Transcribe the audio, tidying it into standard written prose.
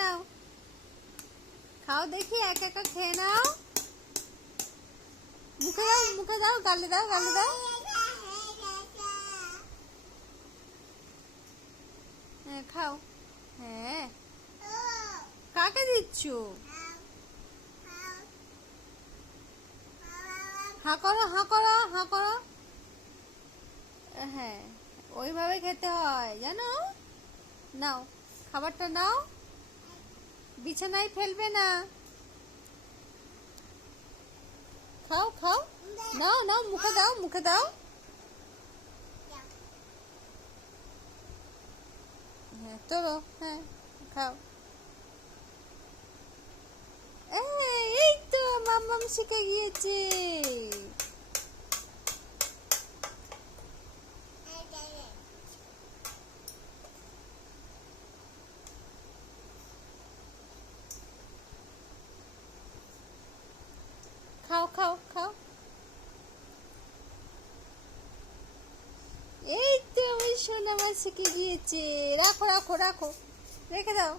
নাও, খাও দেখি, এক একা খেয়ে নাও। মুখে দাও, মুখে দাও, গালে দাও, গালে দাও। হ্যাঁ খাও। হ্যাঁ, কাকে দিচ্ছ? হাঁ করো, হাঁ করো, হাঁ করো। হ্যাঁ, ওইভাবে খেতে হয় জানো। নাও, খাবারটা নাও, বিছানায় ফেলবে না। খাও খাও, নাও নাও, মুখে দাও, মুখে দাও। হ্যাঁ তোলো, হ্যাঁ খাও। এই তো মাম্মাম শিখে গিয়েছে। খাও খাও খাও। এই তো আমার সোনা মা শিখে গিয়েছে। রাখো রাখো রাখো, রেখে দাও।